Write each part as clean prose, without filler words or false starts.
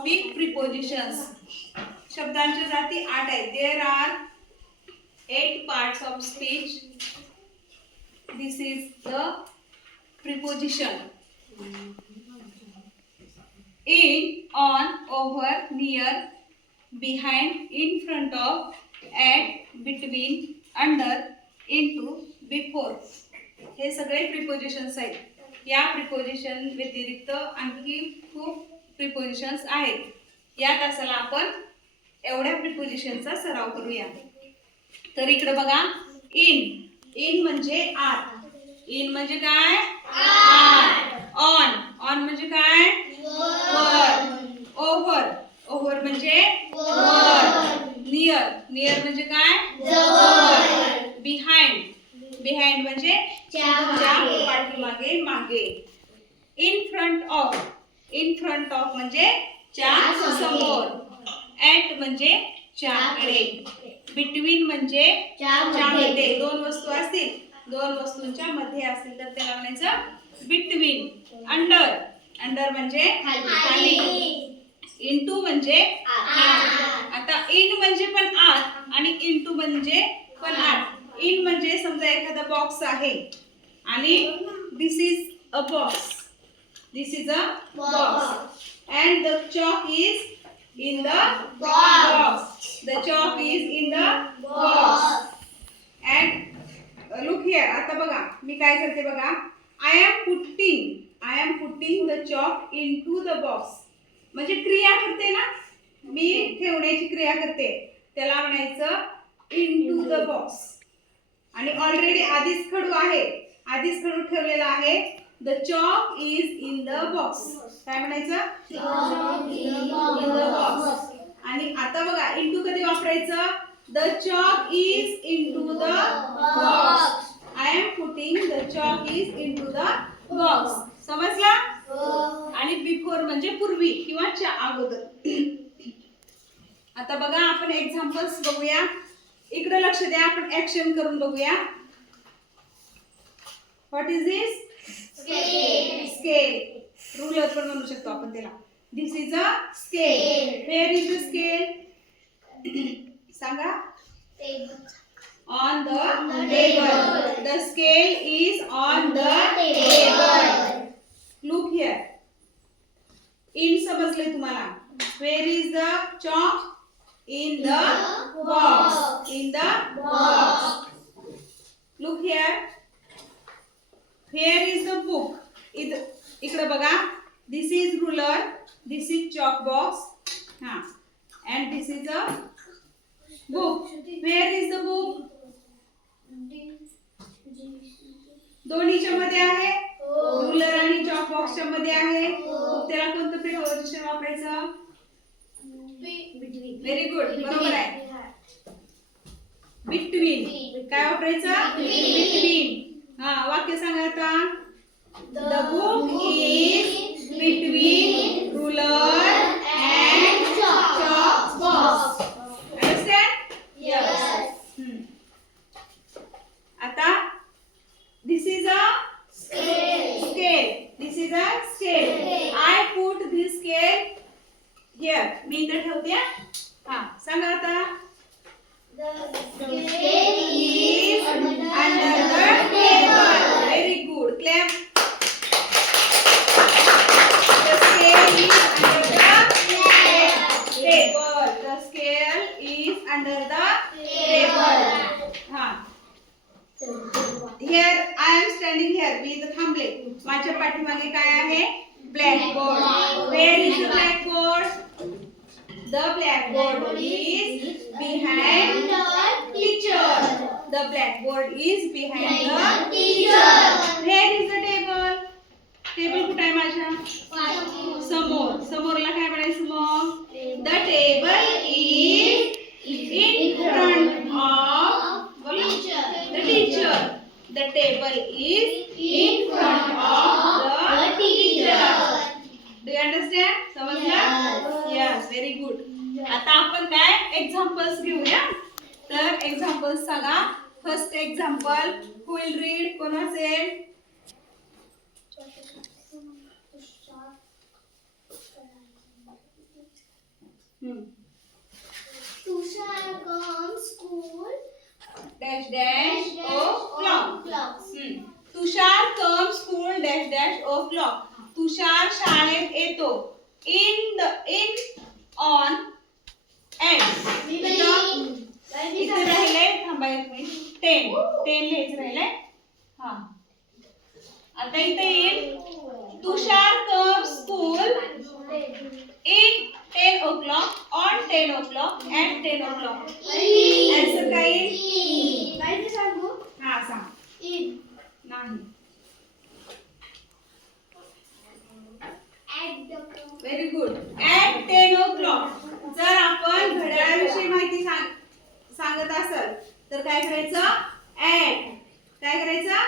Topic prepositions. शब्दांच्या जाती 8 आहेत. There are 8 parts of speech. This is the preposition. In, on, over, near, behind, in front of, at, between, under, into, before. हे सगळे prepositions आहेत. या preposition व्यतिरिक्त आणखी खूप प्रिपोजिशन्स आहेत. या तासाला आपण एवढ्या प्रिपोजिशनचा सराव करूया. तर इकडे बघा, इन. इन म्हणजे आत. इन म्हणजे काय? आत. ऑन. ऑन म्हणजे काय? वर. ओव्हर. ओव्हर म्हणजे वर. नियर. नियर म्हणजे काय? जवळ. बिहाइंड. बिहाइंड म्हणजे पाठीमागे, मागे. In front of. In front of म्हणजे च्या समोर. ऍट म्हणजे च्याकडे. बिटवीन म्हणजे च्यामध्ये. दोन वस्तू असतील, दोन वस्तूंच्या मध्ये असतील तर त्याला म्हणायचं बिटवीन. अंडर. अंडर म्हणजे खाली. इनटू म्हणजे आत. आता इन म्हणजे पण आत आणि इनटू म्हणजे पण आत. इन म्हणजे समजा एखादा बॉक्स आहे आणि this is a box. This is a box and the chalk is in the box. The chalk is in the box. And look here. आता बघा मी काय करते बघा. I am putting the chalk into the box. म्हणजे क्रिया करते ना, मी ठेवण्याची क्रिया करते, त्याला म्हणायचं into the box. आणि ऑलरेडी आधीच खडू आहे, आधीच खडू ठेवलेला आहे. The chalk is in the box. काय म्हणायचं? in the box. आणि आता बघा into कधी वापरायचं? The chalk is into the box. I am putting the chalk is into the box. समजलं? आणि बिफोर म्हणजे पूर्वी किंवा च्या अगोदर. आता बघा आपण एक्झाम्पल्स बघूया. इकडे लक्ष द्या, आपण ऍक्शन करून बघूया. What is this? Scale. Scale. Ruler पण म्हणू शकतो आपण त्याला. This is a scale. Where is the scale? सांगा. On the table. The scale is on the table. Look here. In समजले तुम्हाला. Where is the chalk? In the box. In the box. Look here. Here is the book. इकडे बघा. This is ruler. This is chalk box. And this is a book. Where is the book? दोन्हीच्या मध्ये आहे. Ruler आणि chalk बॉक्सच्या मध्ये आहे. त्याला कोणतं प्रिपोजिशन वापरायचं? Very good. बरोबर आहे. बिटवीन. काय वापरायचं? बिटवीन. वाक्य सांगा आता. The book is between ruler and chalk box. Understand? Yes. आता this is a scale. This is a scale. I put this scale here. मी इथे ठेवते. सांगा आता. The scale is under the table. Very good. Clap. The scale is under the table. The scale is under the table. Here I am standing here with थांबले. माझ्या पाठीमागे काय आहे? Blackboard. Where is the blackboard? The blackboard is behind the teacher. The blackboard is behind the teacher. Where is the table? Table कुठे आहे माझ्या? समोर. समोरला काय म्हणायचं मग? The table is in front of the teacher. The table is in front of the teacher. Do you understand? समजलं? Yes, very good. आता आपण काय एक्झाम्पल्स घेऊया. तर एक्झाम्पल्स सांगा. First example who will read? कोण असेल? Tushar comes school dash dash o'clock. तुषार comes school dash dash o'clock. तुषार शाळेत येतो. In on at. इथे राहिले थांबा एक मिनिट 10 लिहायचं राहिलंय. हा आता इथे येईल तुषार comes school in 10 o'clock, on 10 o'clock, at 10 o'clock. Answer काय येईल? हा सांग. नाही. Very good. At 10 o'clock. जर आपण घड्याळाविषयी माहिती सांगत असेल तर काय करायचं? At. काय करायचं?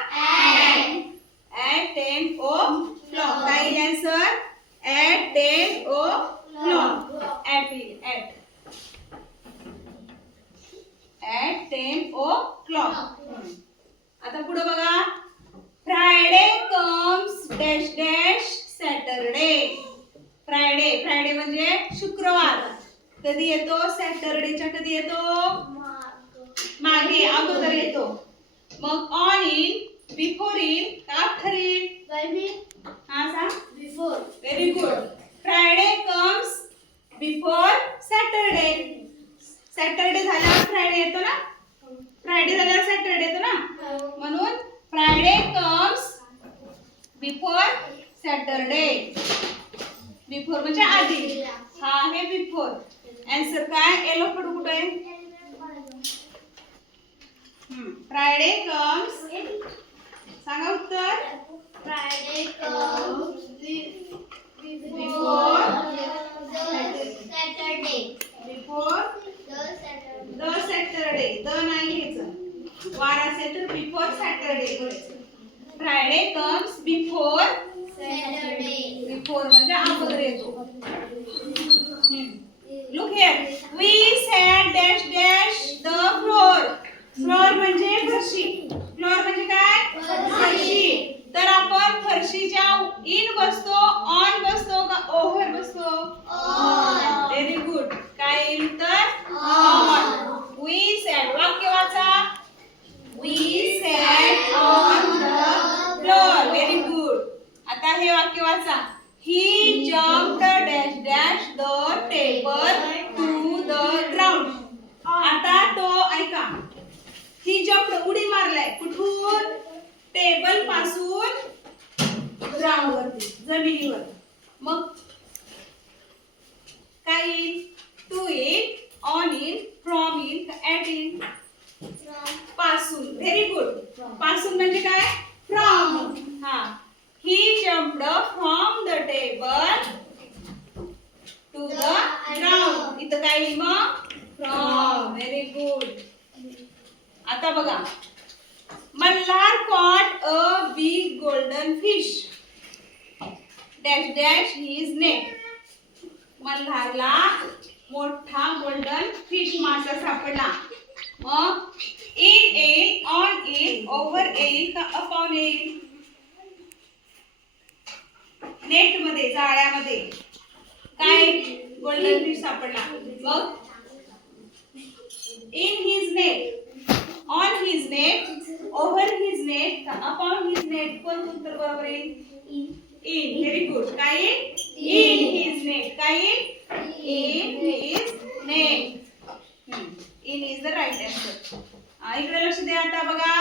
At 10 o'clock. काय येईल answer? At 10 o'clock. At 10 o'clock. आता पुढे बघा. Friday comes dash dash Saturday. Friday म्हणजे शुक्रवार. कधी येतो? सॅटरडेच्या कधी येतो? मागे अगोदर येतो. मग on in, before in, after in? हा सांग. Before. Very good. Friday comes before Saturday. Saturday झाल्यावर फ्रायडे येतो ना? फ्रायडे झाल्यावर सॅटरडे येतो ना? म्हणून Friday comes before Saturday. Before म्हणजे आधी. हा आहे बिफोर. आन्सर काय? येलो पडू कुठे? Friday comes. सांगा उत्तर. Friday comes before Saturday. Before the Saturday. The नाही घ्यायचं. वार असेल तर बिफोर सॅटरडे घ्यायचं. Friday comes before Saturday. Before म्हणजे अगोदर येतो. Look here. We sat dash dash the floor. Floor म्हणजे फरशी. फ्लोर म्हणजे काय? फरशी. तर आपण फरशीच्या इन बसतो, ऑन बसतो का ओव्हर बसतो? On. Very good. काय येईल तर? ऑन. We sat. वाक्य वाचा. We sat on the floor. Very good. आता हे वाक्य वाचा. He jumped dash dash the table to the ground. आता तो ऐका. ही जम्प्ड उडी मारलाय. कुठून? टेबल पासून ग्राउंड वरती, जमिनीवर. मग काय येईल? To in, on in, from in, at in? पासून. Very good. पासून म्हणजे काय? फ्रॉम. हा. He jumped from the table to the ground. इथं काय येईल मग? फ्रॉम. Very good. आता बघा. Malhar caught a big golden fish dash dash his net. मल्हारला मोठा गोल्डन फिश मासा सापडला. मग इन येईल, ऑन येईल, ओव्हर येईल का अपॉन येईल? नेट मध्ये, जाळ्यामध्ये काय गोल्डन फिश सापडला. मग in his net, on his net, over his net का अपॉन हिज नेट? कोणतं उत्तर बरोबर येईल? इन. Very good. काय येईल? In his net. काय येईल? In his net. In is the right answer. इकडे लक्ष द्या. आता बघा.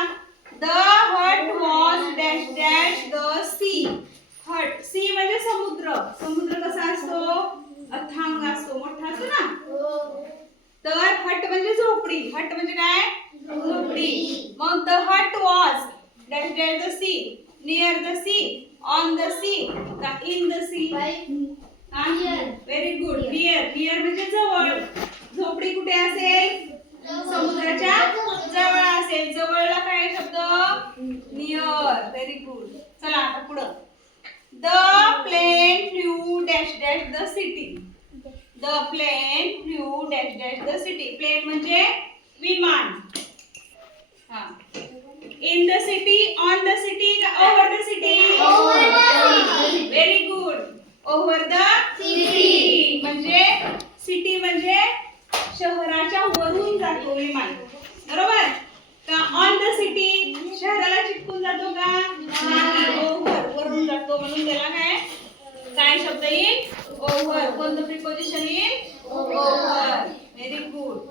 The hut was dash dash the sea. Hut. Sea म्हणजे समुद्र. समुद्र कसा असतो? अथांग असतो, मोठा असतो ना. तर हट म्हणजे झोपडी. हट म्हणजे काय? झोपडी. मग the hut was dash dash the sea. Near the sea, on the sea का in the sea? Very good. Near. Near म्हणजे जवळ. झोपडी कुठे असेल? समुद्राच्या जवळ असेल. जवळला काय शब्द? नियर. Very good. चला आता पुढं. The plane flew dash dash the city. The plane flew dash dash the city. Plane म्हणजे विमान. हा. In the city, on the city का over the city? Very good. Over the city म्हणजे Over. कोणतं preposition येईल? Over. Very good.